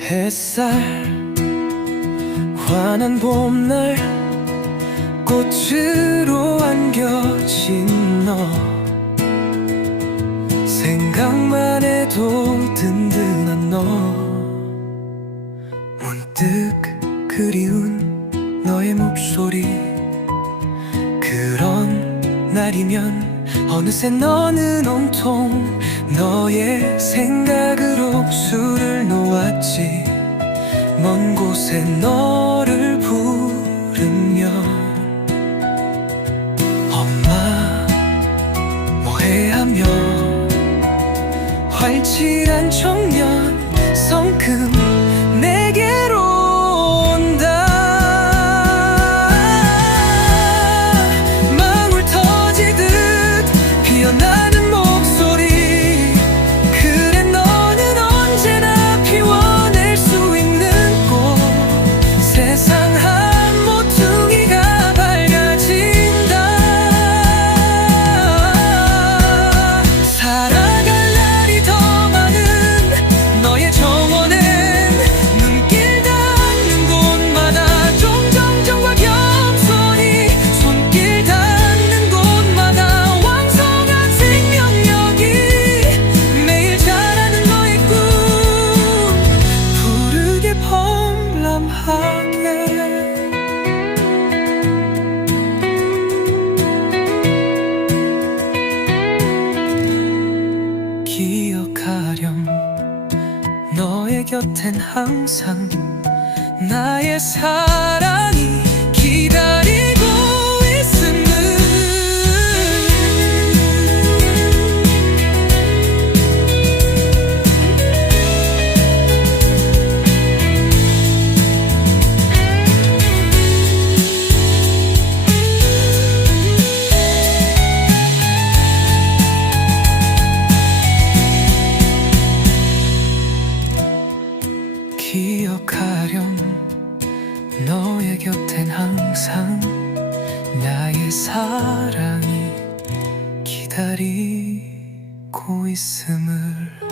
햇살 환한 봄날 꽃으로 안겨진 너. 생각만 해도 든든한 너. 문득 그리운 너의 목소리. 그런 날이면 어느새 너는 온통 너의 생각으로 술을 놓았지. 먼 곳에 너를 부르며. 엄마 뭐해 하며. 활칠한 청년 성큼 곁엔 항상 나의 사랑 너의 곁엔 항상 나의 사랑이 기다리고 있음을